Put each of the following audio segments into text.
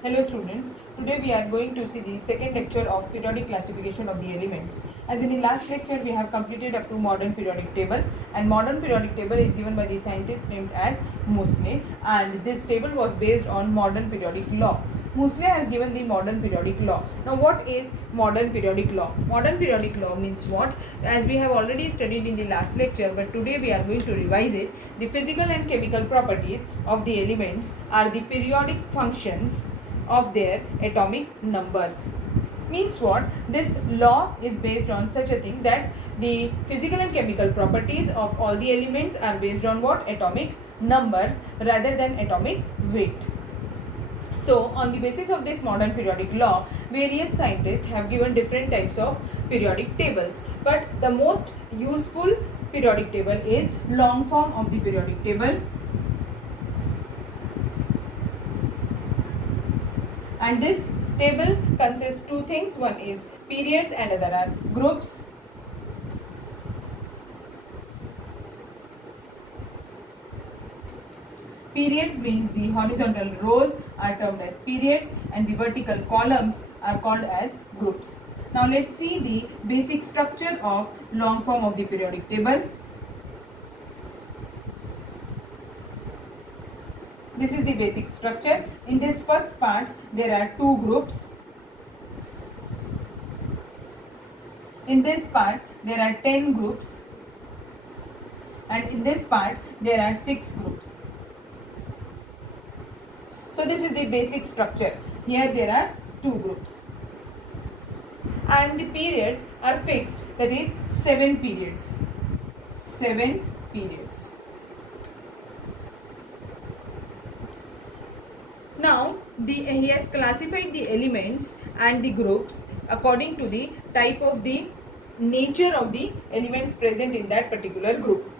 Hello students, today we are going to see the second lecture of periodic classification of the elements. As in the last lecture we have completed up to modern periodic table, and modern periodic table is given by the scientist named as Moseley, and this table was based on modern periodic law. Moseley has given the modern periodic law. Now what is modern periodic law? Modern periodic law means what? As we have already studied in the last lecture, but today we are going to revise it. The physical and chemical properties of the elements are the periodic functions of their atomic numbers. Means what? This law is based on such a thing that the physical and chemical properties of all the elements are based on what? Atomic numbers rather than atomic weight. So on the basis of this modern periodic law, various scientists have given different types of periodic tables, but the most useful periodic table is long form of the periodic table, and this table consists two things. One is periods and other are groups. Periods means the horizontal rows are termed as periods and the vertical columns are called as groups. Now let's see the basic structure of long form of the periodic table. This is the basic structure. In this first part, there are two groups. In this part, there are 10 groups. And in this part, there are 6 groups. So this is the basic structure. Here there are 2 groups. And the periods are fixed. That is 7 periods. 7 periods. Now, he has classified the elements and the groups according to the type of the nature of the elements present in that particular group.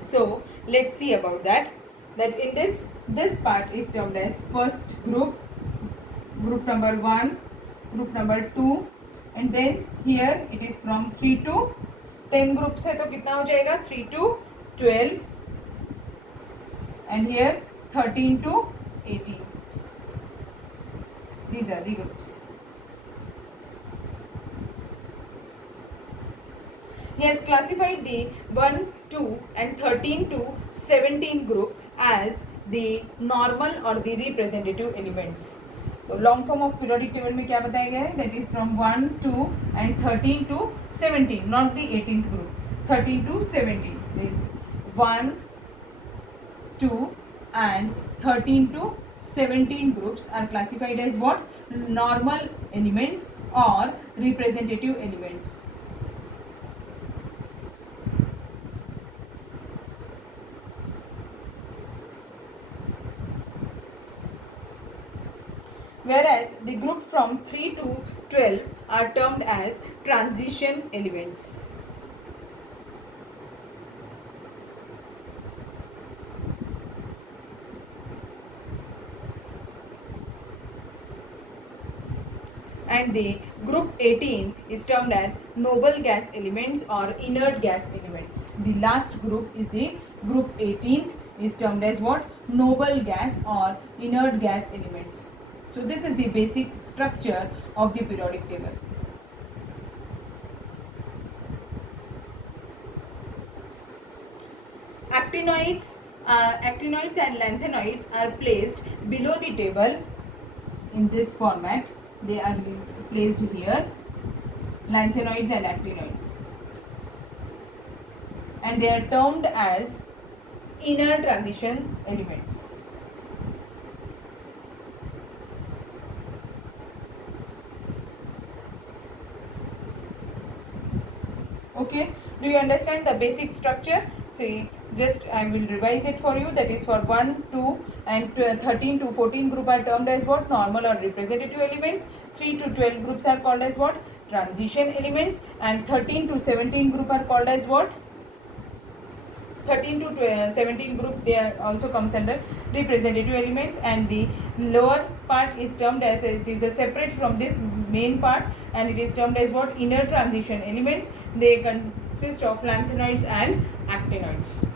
So, let's see about that. That in this part is termed as first group, group number 1, group number 2, and then here it is from 3 to 10 groups है तो कितना हो जाएगा 3 to 12, and here 13 to 18. These are the groups. He has classified the 1, 2 and 13 to 17 group as the normal or the representative elements. तो long form of periodic table में क्या बताया गया है? That is from 1, 2 and 13 to 17, not the 18th group. 13 to 17. This 1, 2 and 13 to 17 groups are classified as what? Normal elements or representative elements. Whereas the group from 3 to 12 are termed as transition elements. And the group 18 is termed as noble gas elements or inert gas elements. The last group is the group 18th is termed as what? Noble gas or inert gas elements. So this is the basic structure of the periodic table. Actinoids and lanthanoids are placed below the table in this format. They are placed here, lanthanoids and actinoids, and they are termed as inner transition elements. Okay, do you understand the basic structure? See, just I will revise it for you. That is for 1, 2 and 13 to 14 group are termed as what? Normal or representative elements. 3 to 12 groups are called as what? Transition elements. And 13 to 17 group are called as what? 13 to 17 group, they are also comes under representative elements, and the lower part is termed as, it is a separate from this main part, and it is termed as what? Inner transition elements. They consist of lanthanoids and actinoids.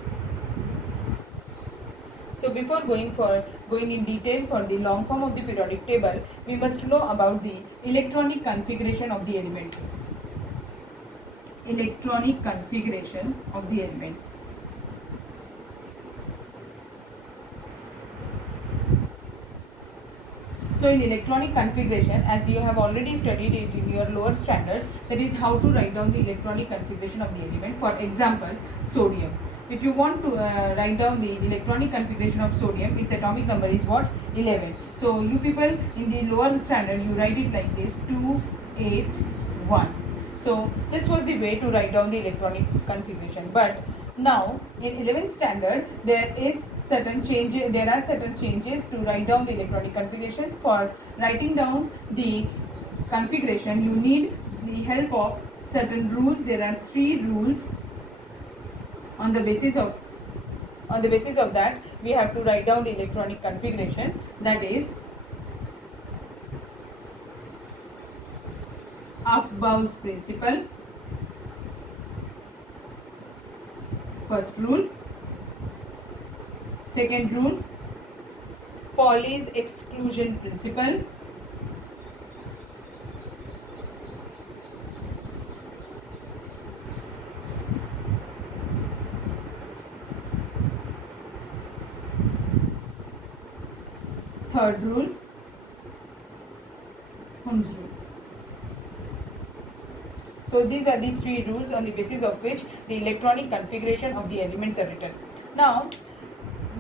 So before going in detail for the long form of the periodic table, we must know about the electronic configuration of the elements. Electronic configuration of the elements. So in electronic configuration, as you have already studied it in your lower standard, that is how to write down the electronic configuration of the element. For example, sodium. If you want to write down the electronic configuration of sodium, its atomic number is what? 11. So you people in the lower standard, you write it like this: 281. So this was the way to write down the electronic configuration. But now in 11th standard, there are certain changes to write down the electronic configuration. For writing down the configuration, you need the help of certain rules. There are 3 rules. On the basis of that, we have to write down the electronic configuration. That is Aufbau's principle. First rule. Second rule, Pauli's exclusion principle. Third rule, Hund's rule. So these are the 3 rules on the basis of which the electronic configuration of the elements are written. Now,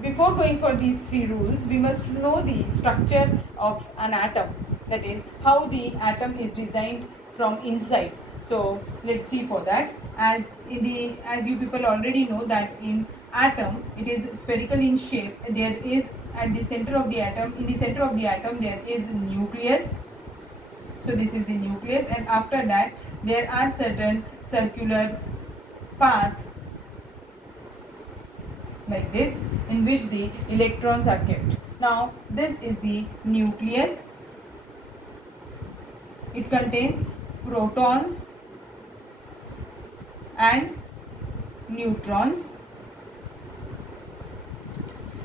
before going for these 3 rules, we must know the structure of an atom. That is, how the atom is designed from inside. So let's see for that. As you people already know that in atom, it is spherical in shape. There is at the center of the atom. In the center of the atom, there is nucleus. So this is the nucleus, and after that, there are certain circular path like this, in which the electrons are kept. Now this is the nucleus. It contains protons and neutrons.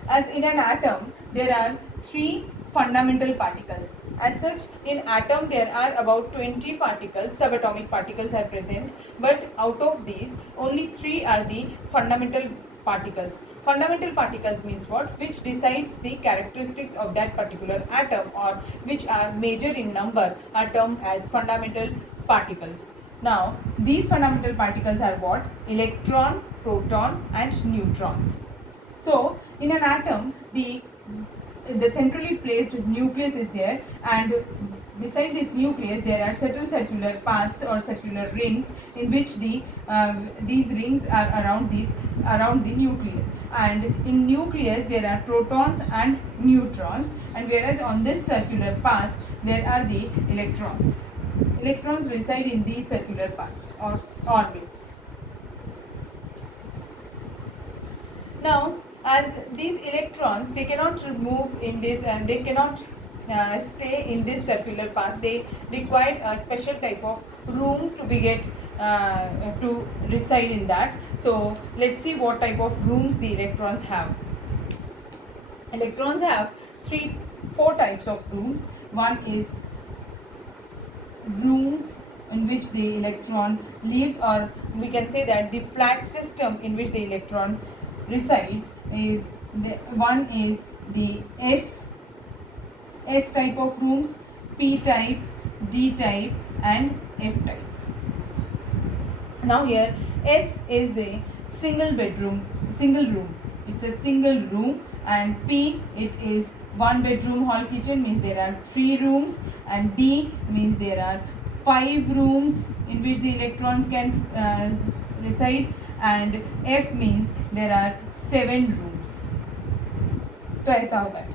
As in an atom, there are 3 fundamental particles. As such, in atom there are about 20 particles, subatomic particles are present, but out of these, only 3 are the fundamental particles. Fundamental particles means what? Which decides the characteristics of that particular atom, or which are major in number, are termed as fundamental particles. Now, these fundamental particles are what? Electron, proton and neutrons. So, in an atom, the centrally placed nucleus is there, and beside this nucleus there are certain circular paths or circular rings, in which these rings are around the nucleus, and in nucleus there are protons and neutrons, and whereas on this circular path there are the electrons. Electrons reside in these circular paths or orbits. Now, as these electrons, they cannot move in this, and they cannot stay in this circular path. They require a special type of room to reside in that. So let's see what type of rooms the electrons have. Electrons have 4 types of rooms. One is rooms in which the electron lives, or we can say that the flat system in which the electron resides is one is the S type of rooms, P type, D type and F type. Now here S is the single room. It's a single room, and P, it is 1 bedroom hall kitchen, means there are 3 rooms, and D means there are 5 rooms in which the electrons can reside, and F means there are 7 rooms. तो ऐसा होता है.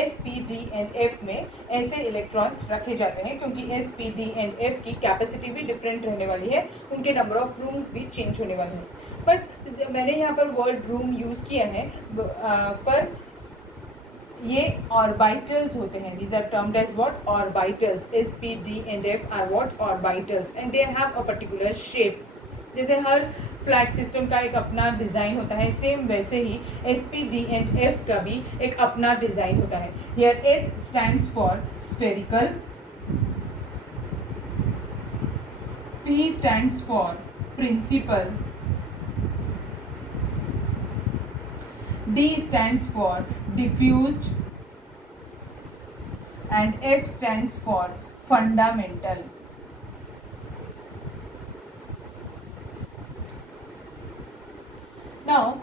S P D and F में ऐसे electrons रखे जाते हैं, क्योंकि S P D and F की कैपेसिटी भी डिफरेंट रहने वाली है, उनके नंबर ऑफ रूम्स भी चेंज होने वाले हैं. बट मैंने यहाँ पर वर्ड रूम यूज़ किया है, पर ये ऑर्बिटल्स होते हैं. These are termed as what? Orbitals. S P D and F are what? Orbitals, and they have a particular shape. जैसे हर फ्लैट सिस्टम का एक अपना डिज़ाइन होता है, सेम वैसे ही S P D and F का भी एक अपना डिज़ाइन होता है. Here S stands for spherical, P stands for principal, D stands for diffused, and F stands for fundamental. Now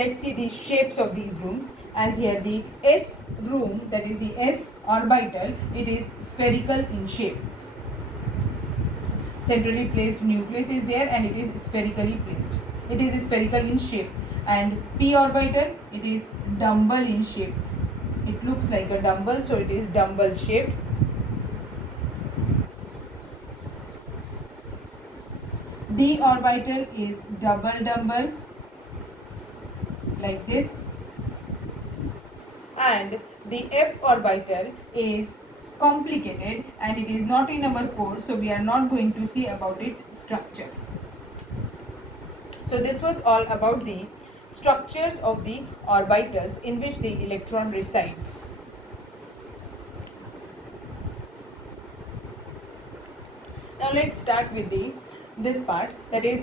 let's see the shapes of these rooms. As here the S room, that is the S orbital, it is spherical in shape. Centrally placed nucleus is there and it is spherically placed. It is spherical in shape. And p orbital, it is dumbbell in shape. It looks like a dumbbell, so it is dumbbell shaped. D orbital is double dumbbell like this, and the F orbital is complicated and it is not in our course, so we are not going to see about its structure. So this was all about the structures of the orbitals in which the electron resides. Now let's start with this part, that is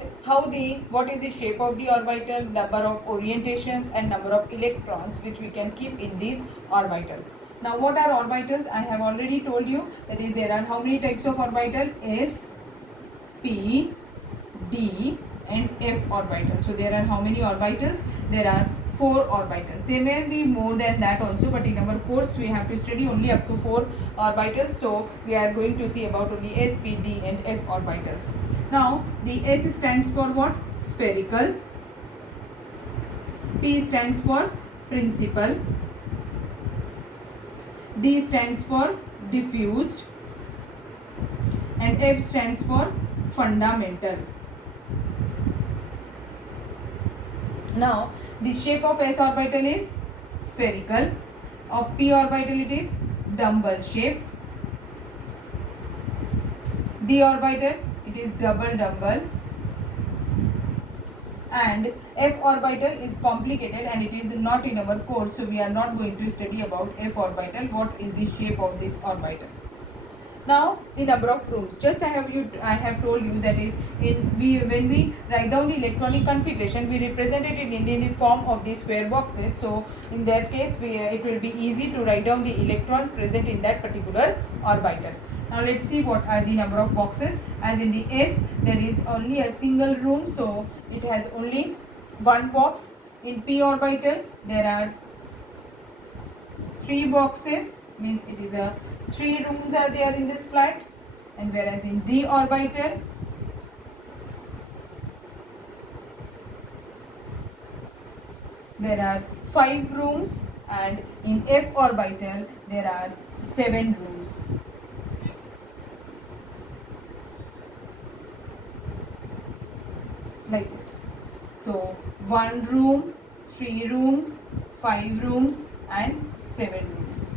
what is the shape of the orbital, number of orientations and number of electrons which we can keep in these orbitals. Now what are orbitals? I have already told you, that is there are how many types of orbital? S, P, D and F orbital. So there are how many orbitals? There are 4 orbitals. There may be more than that also, but in our course we have to study only up to 4 orbitals. So we are going to see about only S, P, D and F orbitals. Now the S stands for what? Spherical. P stands for principal. D stands for diffused and F stands for fundamental. Now the shape of S orbital is spherical, of P orbital it is dumbbell shape, D orbital it is double dumbbell, and F orbital is complicated and it is not in our course, so we are not going to study about F orbital, what is the shape of this orbital. Now the number of rooms, just I have told you, that is when we write down the electronic configuration, we represent it in the form of the square boxes. So in that case it will be easy to write down the electrons present in that particular orbital. Now let's see what are the number of boxes. As in the S, there is only a single room, so it has only one box. In P orbital there are 3 boxes, means it is a 3 rooms are there in this flat, and whereas in D orbital there are 5 rooms, and in F orbital there are 7 rooms. Like this. So 1 room, 3 rooms, 5 rooms and 7 rooms.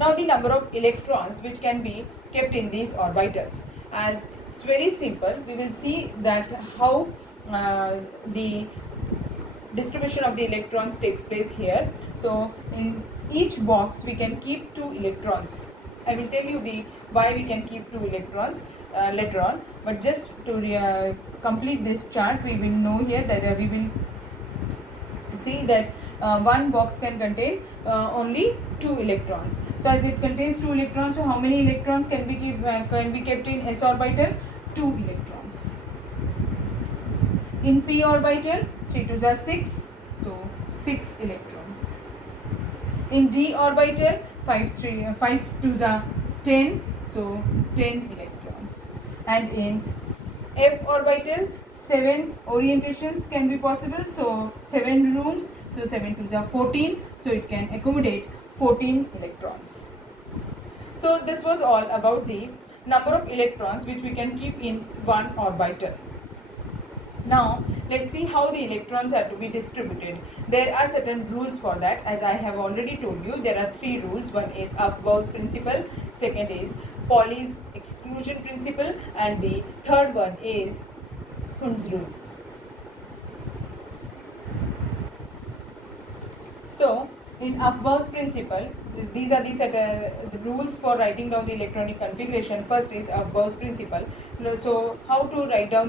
Now the number of electrons which can be kept in these orbitals. As it's very simple, we will see that how the distribution of the electrons takes place here. So in each box we can keep 2 electrons. I will tell you why we can keep 2 electrons later on, but just to complete this chart, we will know here that we will see that one box can contain only 2 electrons. So as it contains 2 electrons, so how many electrons can be kept in S orbital? 2 electrons. In P orbital, 3 2s are 6, so 6 electrons. In D orbital, 5 2s are 10, so 10 electrons. And in F orbital, 7 orientations can be possible, so 7 rooms, so 7 2s are 14, so it can accommodate 14 electrons. So this was all about the number of electrons which we can keep in one orbital. Now let's see how the electrons are to be distributed. There are certain rules for that. As I have already told you, there are 3 rules. One is Aufbau's principle, second is Pauli's exclusion principle, and the third one is Hund's rule. So, in Aufbau's principle, these are the rules for writing down the electronic configuration. First is Aufbau's principle. So, how to write down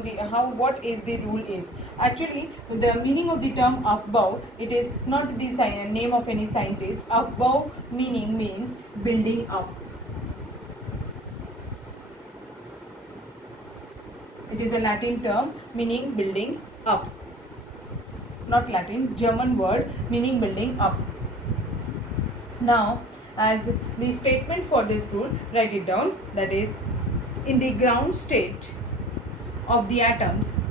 what is the rule is. Actually, the meaning of the term Aufbau, it is not the name of any scientist. Aufbau meaning means building up. It is a Latin term meaning building up. Not Latin, German word meaning building up. Now, as the statement for this rule, write it down. That is, in the ground state of the atoms,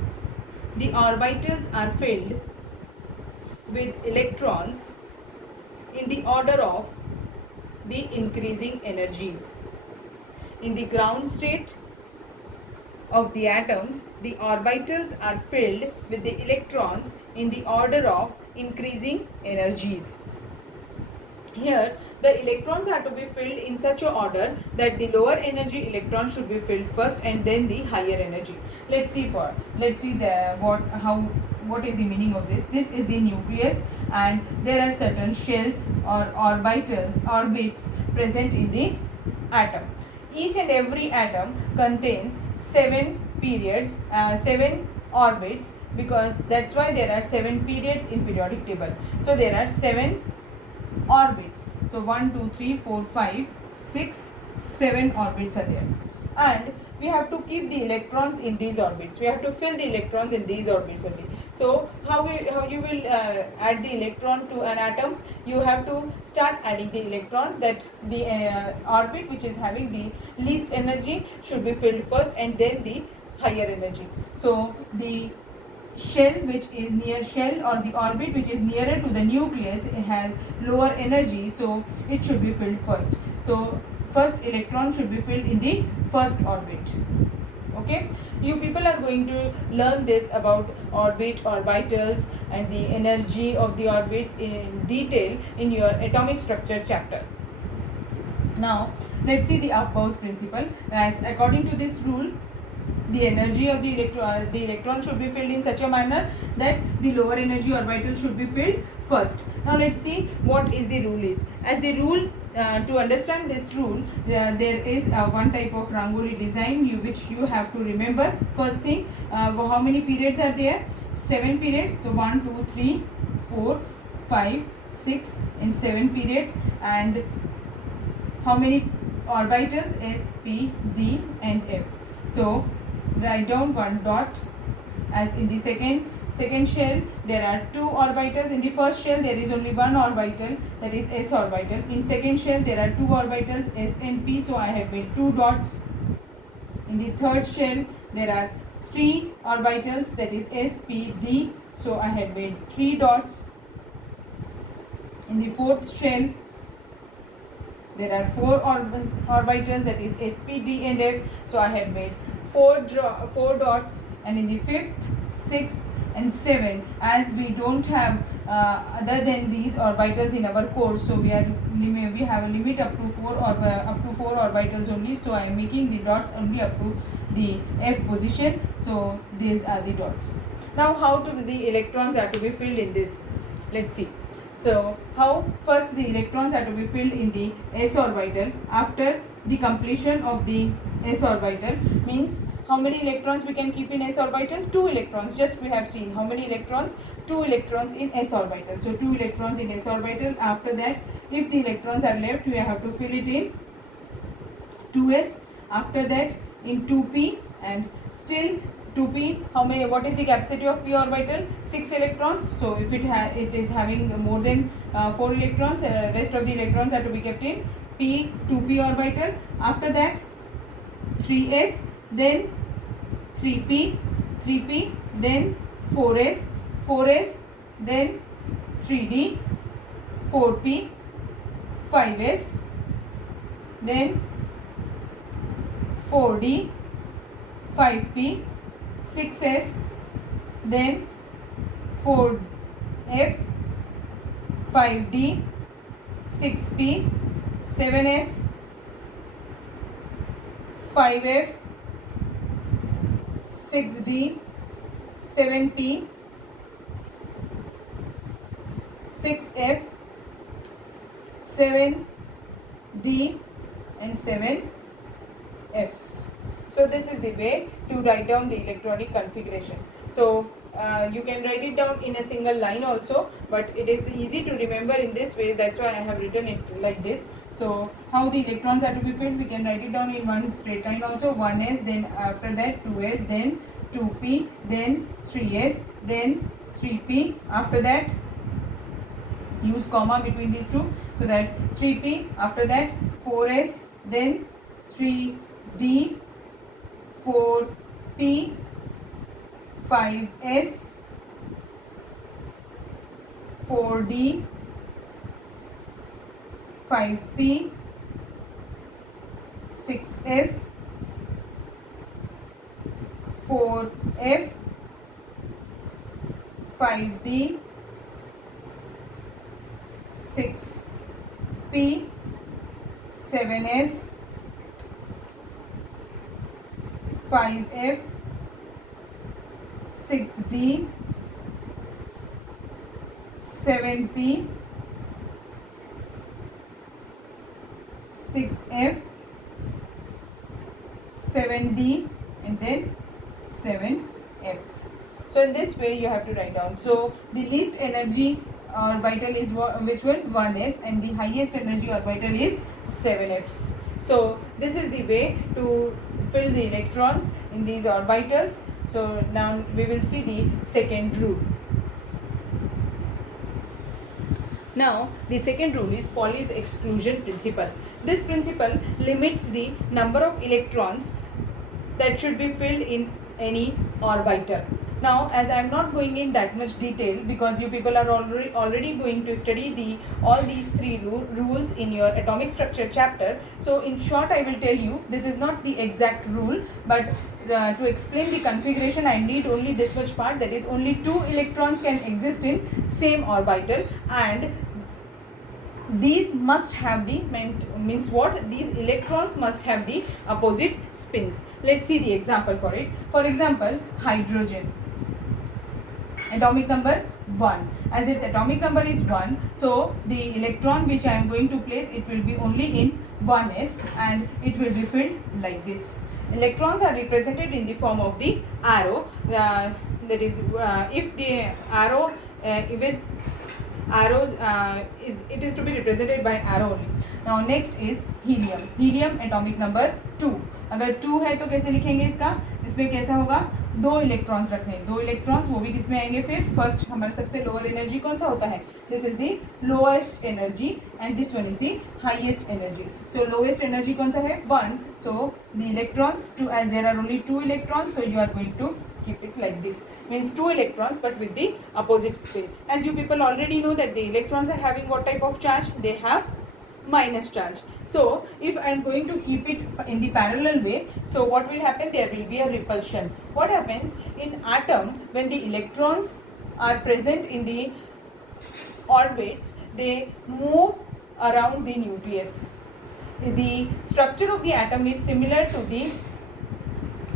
the orbitals are filled with electrons in the order of the increasing energies. In the ground state of the atoms, the orbitals are filled with the electrons in the order of increasing energies. Here, the electrons are to be filled in such a order that the lower energy electron should be filled first and then the higher energy. Let's see what is the meaning of this. This is the nucleus, and there are certain shells or orbits present in the atom. Each and every atom contains 7 periods, 7 orbits, because that's why there are 7 periods in periodic table. So there are 7 orbits. So 1, 2, 3, 4, 5, 6, 7 orbits are there, and we have to keep the electrons in these orbits. We have to fill the electrons in these orbits only. So how you will add the electron to an atom? You have to start adding the electron, that the orbit which is having the least energy should be filled first and then the higher energy. So the shell which is near shell, or the orbit which is nearer to the nucleus, it has lower energy, so it should be filled first. So first electron should be filled in the first orbit. Okay, you people are going to learn this about orbitals and the energy of the orbits in detail in your atomic structure chapter. Now let's see the Aufbau's principle. As according to this rule, the energy of the electron should be filled in such a manner that the lower energy orbital should be filled first. Now let's see what is the rule is. As the rule, to understand this rule, there is one type of Rangoli design which you have to remember. First thing, how many periods are there? 7 periods. So 1, 2, 3, 4, 5, 6 and 7 periods. And how many orbitals? S, P, D and F. So write down one dot. As in the second shell there are 2 orbitals. In the first shell there is only one orbital, that is S orbital. In second shell there are 2 orbitals, S and P, so I have made 2 dots. In the third shell there are 3 orbitals, that is S, P, D, so I have made 3 dots. In the fourth shell there are 4 orbitals, that is S, P, D and F, so I have made 4 dots. And in the 5th, 6th and 7th, as we don't have other than these orbitals in our course, so we have a limit up to 4 orbitals only, so I am making the dots only up to the F position. So these are the dots. Now how to the electrons are to be filled in this? Let's see. So how first the electrons are to be filled in the S orbital. After the completion of the S orbital, means how many electrons we can keep in S orbital? 2 electrons. Just we have seen how many electrons? 2 electrons in S orbital. So 2 electrons in S orbital. After that, if the electrons are left, we have to fill it in 2s. After that in 2p, and still 2p, how many? What is the capacity of p orbital? 6 electrons. So if it is having more than 4 electrons, rest of the electrons are to be kept in 2p orbital. After that 3s, then 3p, then 4s, then 3d, 4p, 5s, then 4d, 5p, 6s, then 4f, 5d, 6p, 7s, 5f, 6d, 7p, 6f, 7d and 7f. So this is the way to write down the electronic configuration. So you can write it down in a single line also, but it is easy to remember in this way, that's why I have written it like this. So how the electrons are to be filled, we can write it down in one straight line also. 1s, then after that 2s, then 2p, then 3s, then 3p. After that use comma between these two, so that 3p, after that 4s, then 3d, 4p, 5s, 4d, 5p, 6s, 4f, 5d, 6p, 7s, 5f, 6d, 7p, 6f, 7d, and then 7f. So in this way you have to write down. So the least energy orbital is which one? 1s, and the highest energy orbital is 7f. So this is the way to fill the electrons in these orbitals. So now we will see the second rule. Now the second rule is Pauli's exclusion principle. This principle limits the number of electrons that should be filled in any orbital. Now, as I am not going in that much detail, because you people are already going to study all these three rules in your atomic structure chapter. So in short, I will tell you, this is not the exact rule, but to explain the configuration, I need only this much part, that is only 2 electrons can exist in same orbital, and these must have the, means what, these electrons must have the opposite spins. Let's see the example for it. For example, hydrogen, atomic number 1. As its atomic number is 1, so the electron which I am going to place, it will be only in 1s, and it will be filled like this. Electrons are represented in the form of the arrow, that is if the arrow with arrows, it is to be represented by arrow only. Now next is helium. Helium atomic number 2. अगर 2 है तो कैसे लिखेंगे इसका, इसमें कैसा होगा, 2 electrons रखने, 2 इलेक्ट्रॉन्स, वो भी किसमें आएंगे फिर, फर्स्ट हमारा सबसे लोअर एनर्जी कौन सा होता है, this is the lowest energy and this one is the highest energy. So lowest energy कौन सा है, 1. So the electrons 2, as there are only 2 electrons, so you are going to keep it like this, means 2 electrons but with the opposite spin. As you people already know that the electrons are having what type of charge, they have minus charge. So if I am going to keep it in the parallel way, so what will happen, there will be a repulsion. What happens in atom, when the electrons are present in the orbits, they move around the nucleus. The structure of the atom is similar to the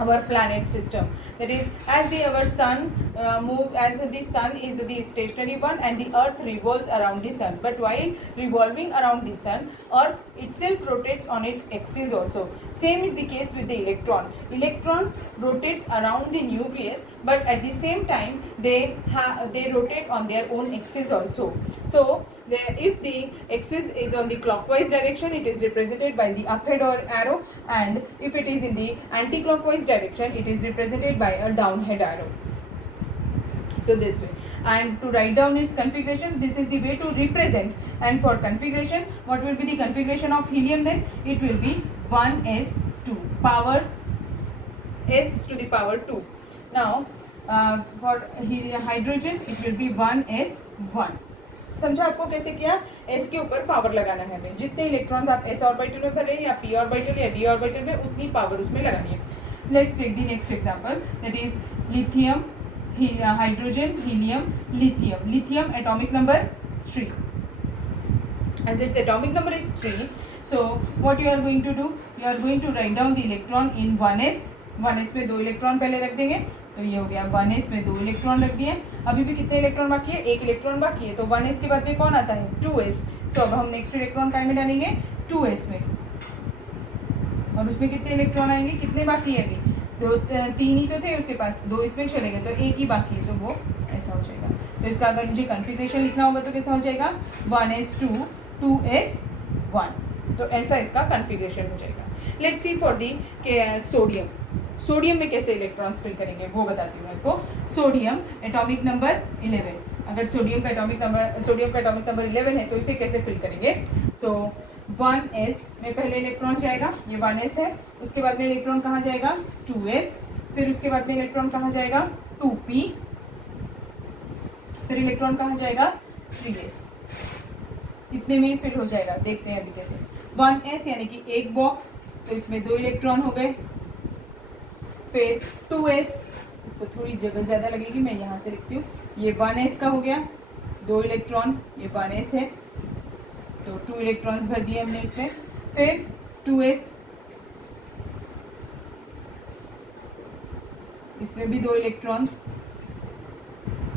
our planet system, that is, as our sun as the sun is the stationary one and the earth revolves around the sun, but while revolving around the sun, earth itself rotates on its axis also. Same is the case with the electron. Electrons rotates around the nucleus, but at the same time they rotate on their own axis also. So if the axis is on the clockwise direction, it is represented by the up head or arrow, and if it is in the anti-clockwise direction, it is represented by a down head arrow. So this way, and to write down its configuration, this is the way to represent. And for configuration, what will be the configuration of helium then? It will be 1s2, power s to the power 2. Now for hydrogen, it will be 1s1. समझा आपको कैसे किया, s के ऊपर power लगाना है हमें, जितने इलेक्ट्रॉन्स आप s ऑर्बिटल में भर रहे हैं या p ऑर्बिटल या d ऑर्बिटल में, उतनी पावर उसमें लगानी है. Let's take the next example, that is lithium, hydrogen, helium, lithium. Lithium atomic number 3. As its atomic number is 3, so what you are going to do, you are going to write down the electron in 1s. 1s में 2 electron पहले रख देंगे, तो ये हो गया 1s में 2 electron रख दिए। अभी भी कितने इलेक्ट्रॉन बाकी है, 1 इलेक्ट्रॉन बाकी है, तो 1s के बाद में कौन आता है, 2s। सो अब हम नेक्स्ट इलेक्ट्रॉन काय में डालेंगे, 2s में, और उसमें कितने इलेक्ट्रॉन आएंगे, कितने बाकी है अभी, 3 ही तो थे उसके पास, 2 इसमें चले गए, तो 1 ही बाकी है, तो वो ऐसा हो जाएगा। तो इसका अगर मुझे कॉन्फ़िगरेशन लिखना होगा तो कैसा हो जाएगा, 1s2 2s1, तो ऐसा इसका कॉन्फ़िगरेशन हो जाएगा। Let's see for the sodium. Sodium में कैसे इलेक्ट्रॉन्स फिल करेंगे वो बताती हूँ आपको। सोडियम एटॉमिक नंबर 11, अगर सोडियम का एटॉमिक नंबर 11 है तो इसे कैसे फिल करेंगे। सो 1s में पहले इलेक्ट्रॉन जाएगा, ये 1s है, उसके बाद में इलेक्ट्रॉन कहाँ जाएगा, 2s, फिर उसके बाद में इलेक्ट्रॉन कहाँ जाएगा, 2p, फिर इलेक्ट्रॉन कहाँ जाएगा, 3s। इतने में फिल हो जाएगा, देखते हैं अभी कैसे। 1s यानी कि एक बॉक्स, तो इसमें 2 इलेक्ट्रॉन हो गए। फिर 2s, इसको थोड़ी जगह ज़्यादा लगेगी, मैं यहाँ से लिखती हूँ, ये 1s का हो गया, 2 इलेक्ट्रॉन, ये 1s है, तो 2 इलेक्ट्रॉन्स भर दिए हमने इसमें। फिर 2s, इसमें भी 2 इलेक्ट्रॉन्स,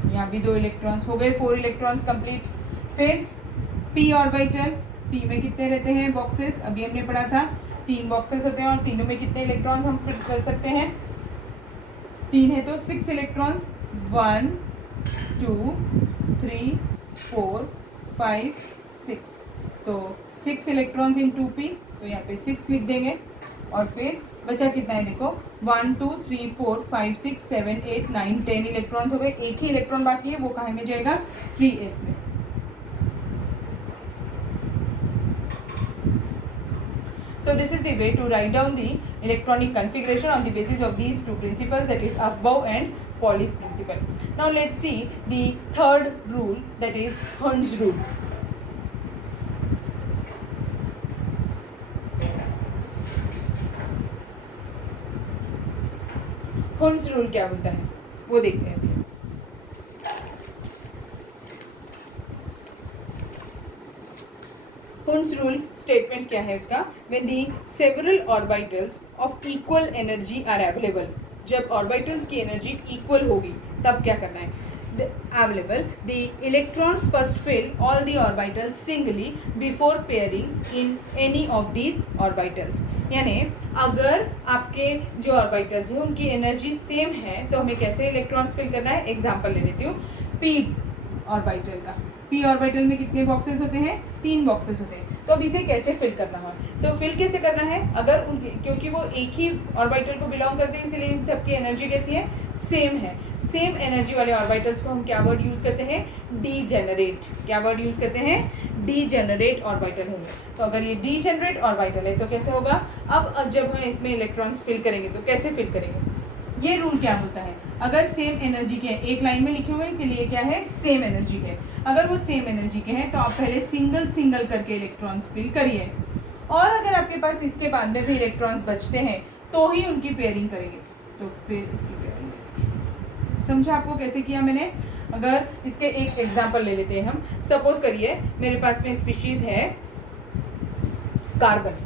यहाँ भी 2 इलेक्ट्रॉन्स हो गए, 4 इलेक्ट्रॉन्स कंप्लीट। फिर p ऑर्बिटल, p में कितने रहते हैं बॉक्सेस, अभी हमने पढ़ा था 3 बॉक्सेस होते हैं, और तीनों में कितने इलेक्ट्रॉन्स हम फिट कर सकते हैं, 3 है तो 6 इलेक्ट्रॉन्स, 1 2 3 4 5 6, तो 6 इलेक्ट्रॉन्स इन 2p, तो यहाँ पे 6 लिख देंगे। और फिर बचा कितना है देखो, 1 2 3 4 5 6 7 8 9 10 इलेक्ट्रॉन्स हो गए। एक ही इलेक्ट्रॉन बाकी है, वो कहाँ में जाएगा, 3s में। So this is the way to write down the electronic configuration on the basis of these two principles, that is Aufbau and Pauli's principle. Now let's see the third rule, that is Hund's rule. Hund's rule क्या बोलता है वो देखते हैं अभी। Hund's rule statement क्या है उसका, when the several orbitals of equal energy are available, जब ऑर्बिटल्स की एनर्जी इक्वल होगी तब क्या करना है, available the electrons first fill all the orbitals singly before pairing in any of these orbitals। यानी अगर आपके जो ऑर्बिटल्स हैं उनकी एनर्जी सेम है तो हमें कैसे इलेक्ट्रॉन्स फिल करना है। एग्जांपल ले लेती हूँ p ऑर्बिटल का। p ऑर्बिटल में कितने बॉक्सेस होते हैं, 3 बॉक्सेस होते हैं। तो अब इसे कैसे फिल करना है, तो फिल कैसे करना है, अगर उनके, क्योंकि वो एक ही ऑर्बिटल को बिलोंग करते हैं इसलिए इन सबकी एनर्जी कैसी है, सेम है। सेम एनर्जी वाले ऑर्बिटल्स को हम क्या वर्ड यूज़ करते हैं, डीजेनरेट। क्या वर्ड यूज़ करते हैं, डीजेनरेट ऑर्बिटल होंगे। तो अगर ये डीजेनरेट ऑर्बिटल है तो कैसे होगा, अब जब हम इसमें इलेक्ट्रॉन्स फिल करेंगे तो कैसे फिल करेंगे। ये रूल क्या होता है, अगर सेम एनर्जी के, एक लाइन में लिखे हुए इसीलिए क्या है, सेम एनर्जी के, अगर वो सेम एनर्जी के हैं तो आप पहले सिंगल सिंगल करके इलेक्ट्रॉन्स फिल करिए, और अगर आपके पास इसके बाद में भी इलेक्ट्रॉन्स बचते हैं तो ही उनकी पेयरिंग करेंगे, तो फिर इसकी पेयरिंग करेंगे। समझा आपको कैसे किया मैंने। अगर इसके एक एग्जाम्पल ले लेते हैं हम, सपोज करिए मेरे पास में स्पीशीज है कार्बन।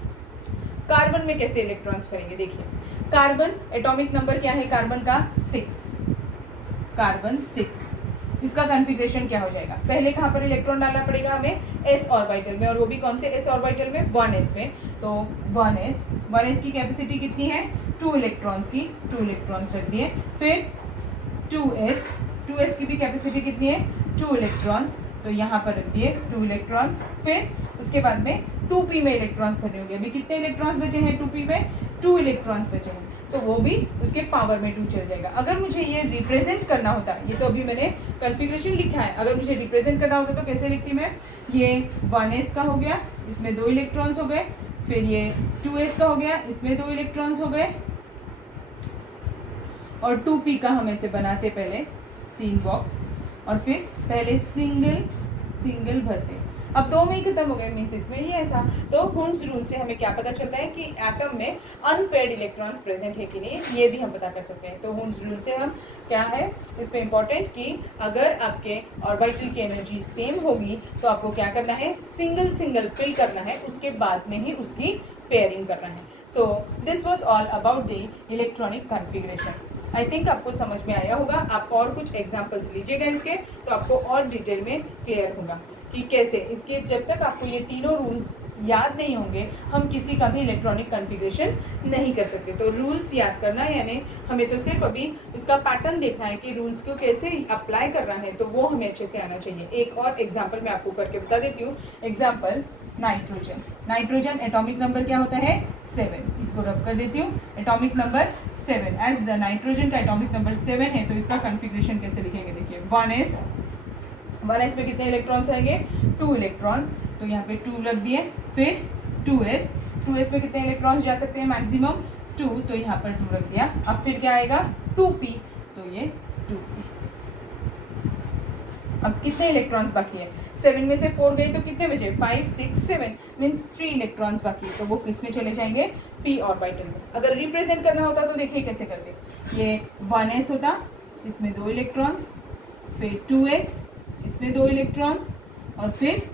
कार्बन में कैसे इलेक्ट्रॉन्स भरेंगे, देखिए कार्बन एटॉमिक नंबर क्या है कार्बन का, 6, कार्बन 6। इसका कॉन्फ़िगरेशन क्या हो जाएगा, पहले कहाँ पर इलेक्ट्रॉन डालना पड़ेगा हमें, s ऑर्बिटल में, और वो भी कौन से s ऑर्बिटल में, 1s में। तो 1s की कैपेसिटी कितनी है, 2 इलेक्ट्रॉन्स की, 2 इलेक्ट्रॉन्स रख दिए। फिर 2s की भी कैपेसिटी कितनी है, 2 इलेक्ट्रॉन्स, तो यहाँ पर रख दिए 2 इलेक्ट्रॉन्स। फिर उसके बाद में 2p में इलेक्ट्रॉन्स भरने होंगे। अभी कितने इलेक्ट्रॉन्स बचे हैं 2p में, 2 इलेक्ट्रॉन्स बचे हैं, तो वो भी उसके पावर में 2 चल जाएगा। अगर मुझे ये रिप्रेजेंट करना होता, ये तो अभी मैंने कॉन्फ़िगरेशन लिखा है, अगर मुझे रिप्रेजेंट करना होता तो कैसे लिखती मैं, ये 1s का हो गया, इसमें 2 इलेक्ट्रॉन्स हो गए। फिर ये 2s का हो गया, इसमें 2 इलेक्ट्रॉन्स हो गए, और 2p का हम ऐसे बनाते पहले 3 बॉक्स, और फिर पहले सिंगल सिंगल भरते। अब 2 में ही खत्म हो गए, मीन्स इसमें ही ऐसा। तो हुंड्स रूल से हमें क्या पता चलता है कि एटम में अनपेयर्ड इलेक्ट्रॉन्स प्रेजेंट है कि नहीं, ये भी हम पता कर सकते हैं। तो हुंड्स रूल से हम क्या है इसमें इंपॉर्टेंट कि अगर आपके ऑर्बिटल की एनर्जी सेम होगी तो आपको क्या करना है, सिंगल सिंगल फिल करना है, उसके बाद में ही उसकी पेयरिंग करना है। So this was all about the electronic configuration. I think आपको समझ में आया होगा। आप और कुछ एग्जाम्पल्स लीजिएगा इसके, तो आपको और डिटेल में क्लियर होगा कि कैसे इसके, जब तक आपको ये तीनों रूल्स याद नहीं होंगे हम किसी का भी इलेक्ट्रॉनिक कॉन्फ़िगरेशन नहीं कर सकते। तो रूल्स याद करना, यानी हमें तो सिर्फ अभी उसका पैटर्न देखना है कि रूल्स को कैसे अप्लाई करना है, तो वो हमें अच्छे से आना चाहिए। एक और एग्जाम्पल मैं आपको करके बता देती हूँ। Example nitrogen. Nitrogen atomic number क्या होता है? 7। इसको रब कर देती हूँ, atomic number 7। As the nitrogen का एटॉमिक नंबर 7 है, तो इसका कॉन्फ़िगरेशन कैसे लिखेंगे? देखिए 1s में कितने इलेक्ट्रॉन्स आएंगे? 2 इलेक्ट्रॉन्स, तो यहाँ पे 2 रख दिए। फिर 2s में कितने इलेक्ट्रॉन्स जा सकते हैं? मैक्सिमम 2, तो यहाँ पर 2 रख दिया। अब फिर क्या आएगा? 2p, तो ये 2p। अब कितने इलेक्ट्रॉन्स बाकी है? 7 में से 4 गए तो कितने बचे? 5 6 7 मीन्स 3 इलेक्ट्रॉन्स बाकी है, तो वो किस में चले जाएंगे? p ऑर्बिटल में। अगर रिप्रेजेंट करना होता तो देखिए कैसे करते। ये 1s होता, इसमें 2 इलेक्ट्रॉन्स, फिर 2s, इसमें 2 इलेक्ट्रॉन्स, और फिर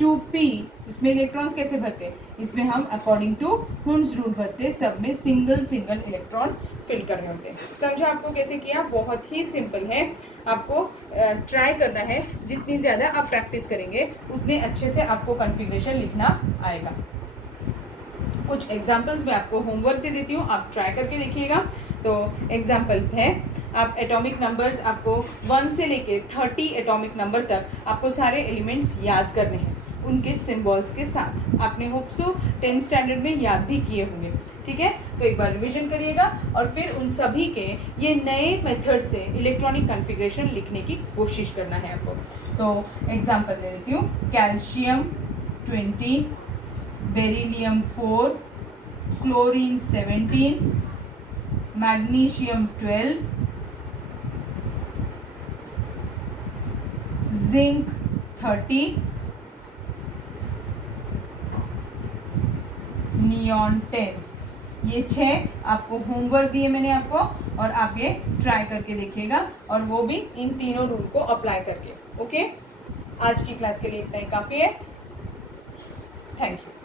2p, इसमें इलेक्ट्रॉन्स कैसे भरते? इसमें हम अकॉर्डिंग टू हुन्स रूल भरते, सब में सिंगल इलेक्ट्रॉन फिल करने होते हैं। समझा आपको कैसे किया? बहुत ही सिंपल है। आपको ट्राई करना है, जितनी ज़्यादा आप प्रैक्टिस करेंगे उतने अच्छे से आपको कॉन्फ़िगरेशन लिखना आएगा। कुछ एग्जाम्पल्स मैं आपको होमवर्क दे देती हूँ, आप ट्राई करके देखिएगा। तो एग्जाम्पल्स हैं, आप एटॉमिक नंबर्स, आपको 1 से लेके 30 एटॉमिक नंबर तक आपको सारे एलिमेंट्स याद करने हैं उनके सिंबल्स के साथ। आपने होप सो 10th स्टैंडर्ड में याद भी किए होंगे, ठीक है? तो एक बार रिवीजन करिएगा और फिर उन सभी के ये नए मेथड से इलेक्ट्रॉनिक कॉन्फ़िगरेशन लिखने की कोशिश करना है आपको। तो एग्जांपल ले लेती हूँ। Calcium 20, beryllium 4, chlorine 17, magnesium 12, zinc 30, neon 10। ये 6 आपको होमवर्क दिए मैंने आपको, और आप ये ट्राई करके देखिएगा, और वो भी इन तीनों रूल को अप्लाई करके। ओके, आज की क्लास के लिए इतना ही काफ़ी है। Thank you.